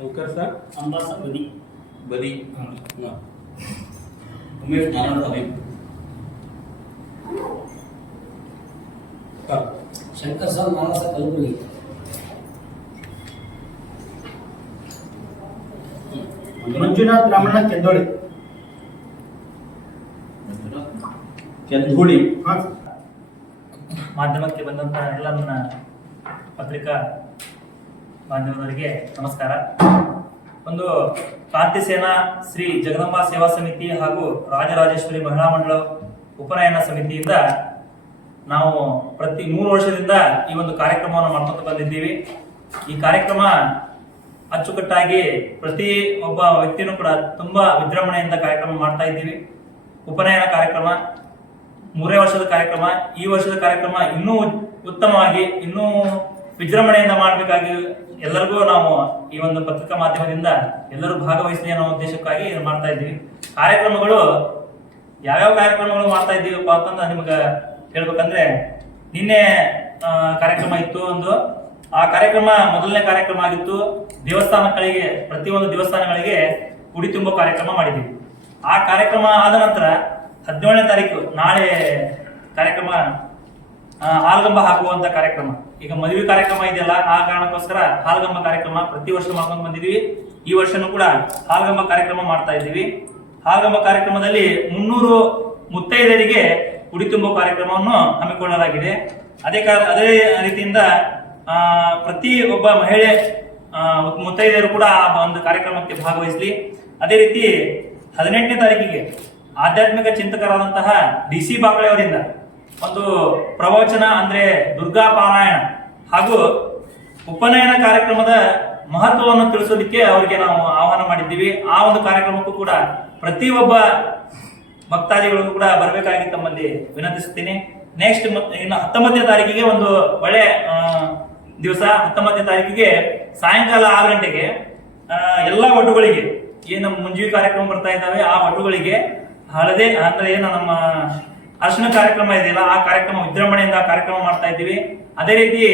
Naukar sir? ಅಂಬಾಸ ಬದಿ. ಬದಿ. ಉಮೇಶ್ ಜ್ಞಾನೋದಯ ಹಾಂ. ಶಂಕರ್ ಸರ್ ಮಾನಸ ಕಲಬುರಗಿ. ಮಂಜುನಾಥ್ ರಮಣ ಕೆಂದೋಳಿ ಕೆಂದೋಳಿ ಹಾಂ. ಮಾಧ್ಯಮಕ್ಕೆ ಬಂದಂತ ಎಲ್ಲ ನನ್ನ ಪತ್ರಿಕಾ ಮಾಧ್ಯಮದವರಿಗೆ ನಮಸ್ಕಾರ. ಒಂದು ಕ್ರಾಂತಿ ಸೇನಾ ಶ್ರೀ ಜಗದಂಬ ಸೇವಾ ಸಮಿತಿ ಹಾಗೂ ರಾಜರಾಜೇಶ್ವರಿ ಮಹಿಳಾ ಮಂಡಳ ಉಪನಯನ ಸಮಿತಿಯಿಂದ ನಾವು ಪ್ರತಿ ಮೂರು ವರ್ಷದಿಂದ ಈ ಒಂದು ಕಾರ್ಯಕ್ರಮವನ್ನು ಮಾಡ್ಕೊಂಡು ಬಂದಿದ್ದೀವಿ. ಈ ಕಾರ್ಯಕ್ರಮ ಅಚ್ಚುಕಟ್ಟಾಗಿ ಪ್ರತಿ ಒಬ್ಬ ವ್ಯಕ್ತಿನೂ ಕೂಡ ತುಂಬಾ ವಿಜೃಂಭಣೆಯಿಂದ ಕಾರ್ಯಕ್ರಮ ಮಾಡ್ತಾ ಇದ್ದೀವಿ. ಉಪನಯನ ಕಾರ್ಯಕ್ರಮ, ಮೂರೇ ವರ್ಷದ ಕಾರ್ಯಕ್ರಮ, ಈ ವರ್ಷದ ಕಾರ್ಯಕ್ರಮ ಇನ್ನೂ ಉತ್ತಮವಾಗಿ, ಇನ್ನೂ ವಿಜೃಂಭಣೆಯಿಂದ ಮಾಡಬೇಕಾಗಿ ಎಲ್ಲರಿಗೂ ನಾವು ಈ ಒಂದು ಪತ್ರಿಕಾ ಮಾಧ್ಯಮದಿಂದ ಎಲ್ಲರೂ ಭಾಗವಹಿಸಲಿ ಅನ್ನೋ ಉದ್ದೇಶಕ್ಕಾಗಿ ಇದು ಮಾಡ್ತಾ ಇದ್ದೀವಿ. ಕಾರ್ಯಕ್ರಮಗಳು ಯಾವ್ಯಾವ ಕಾರ್ಯಕ್ರಮಗಳು ಮಾಡ್ತಾ ಇದ್ದೀವಪ್ಪ ಅಂತಂದ್ರೆ ನಿಮಗೆ ಹೇಳ್ಬೇಕಂದ್ರೆ ನಿನ್ನೆ ಕಾರ್ಯಕ್ರಮ ಇತ್ತು ಒಂದು. ಆ ಕಾರ್ಯಕ್ರಮ ಮೊದಲನೇ ಕಾರ್ಯಕ್ರಮ ಆಗಿತ್ತು. ದೇವಸ್ಥಾನಗಳಿಗೆ, ಪ್ರತಿಯೊಂದು ದೇವಸ್ಥಾನಗಳಿಗೆ ಕುಡಿ ತುಂಬೋ ಕಾರ್ಯಕ್ರಮ ಮಾಡಿದ್ದೀವಿ. ಆ ಕಾರ್ಯಕ್ರಮ ಆದ ನಂತರ ಹದಿನೇಳನೇ ತಾರೀಕು ನಾಳೆ ಕಾರ್ಯಕ್ರಮ ಹಾಲ್ಗಂಬ ಹಾಕುವಂತ ಕಾರ್ಯಕ್ರಮ. ಈಗ ಮದುವೆ ಕಾರ್ಯಕ್ರಮ ಇದೆಯಲ್ಲ, ಆ ಕಾರಣಕ್ಕೋಸ್ಕರ ಹಾಲ್ಗಂಬ ಕಾರ್ಯಕ್ರಮ ಪ್ರತಿ ವರ್ಷ ಮಾಡ್ಕೊಂಡು ಬಂದಿದೀವಿ. ಈ ವರ್ಷನೂ ಕೂಡ ಹಾಲ್ಗಂಬ ಕಾರ್ಯಕ್ರಮ ಮಾಡ್ತಾ ಇದ್ದೀವಿ. ಹಾಲ್ಗಂಬ ಕಾರ್ಯಕ್ರಮದಲ್ಲಿ ಮುನ್ನೂರು ಮುತ್ತೈದೆಯರಿಗೆ ಉಡಿ ತುಂಬೋ ಕಾರ್ಯಕ್ರಮವನ್ನು ಹಮ್ಮಿಕೊಳ್ಳಲಾಗಿದೆ. ಅದೇ ಕಾರ ಅದೇ ರೀತಿಯಿಂದ ಪ್ರತಿ ಒಬ್ಬ ಮಹಿಳೆ ಮುತ್ತೈದೆಯರು ಕೂಡ ಒಂದು ಕಾರ್ಯಕ್ರಮಕ್ಕೆ ಭಾಗವಹಿಸಲಿ. ಅದೇ ರೀತಿ ಹದಿನೆಂಟನೇ ತಾರೀಕಿಗೆ ಆಧ್ಯಾತ್ಮಿಕ ಚಿಂತಕರಾದಂತಹ ಡಿ ಸಿ ಬಾಕಳೆ ಅವರಿಂದ ಒಂದು ಪ್ರವಚನ ಅಂದ್ರೆ ದುರ್ಗಾ ಪಾರಾಯಣ. ಹಾಗೂ ಉಪನಯನ ಕಾರ್ಯಕ್ರಮದ ಮಹತ್ವವನ್ನು ತಿಳಿಸೋದಕ್ಕೆ ಅವರಿಗೆ ನಾವು ಆಹ್ವಾನ ಮಾಡಿದ್ದೀವಿ. ಆ ಒಂದು ಕಾರ್ಯಕ್ರಮಕ್ಕೂ ಕೂಡ ಪ್ರತಿಯೊಬ್ಬ ಭಕ್ತಾದಿಗಳಿಗೂ ಕೂಡ ಬರಬೇಕಾಗಿ ತಮ್ಮಲ್ಲಿ ವಿನಂತಿಸ್ತೀನಿ ನೆಕ್ಸ್ಟ್ ಇನ್ನು ಹತ್ತೊಂಬತ್ತನೇ ತಾರೀಕಿಗೆ ಒಂದು ಒಳ್ಳೆ ದಿವಸ. ಹತ್ತೊಂಬತ್ತನೇ ತಾರೀಕಿಗೆ ಸಾಯಂಕಾಲ ಆರು ಗಂಟೆಗೆ ಎಲ್ಲ ಒಡ್ಡುಗಳಿಗೆ ಏನು ಮುಂಜಿ ಕಾರ್ಯಕ್ರಮ ಬರ್ತಾ ಇದ್ದಾವೆ, ಆ ಒಡ್ಡುಗಳಿಗೆ ಹಳದೆ, ಅಂದ್ರೆ ಏನು ನಮ್ಮ ಅರ್ಶನ ಕಾರ್ಯಕ್ರಮ ಇದೆಯಲ್ಲ ಆ ಕಾರ್ಯಕ್ರಮ ವಿಜೃಂಭಣೆಯಿಂದ ಕಾರ್ಯಕ್ರಮ ಮಾಡ್ತಾ ಇದ್ದೀವಿ. ಅದೇ ರೀತಿ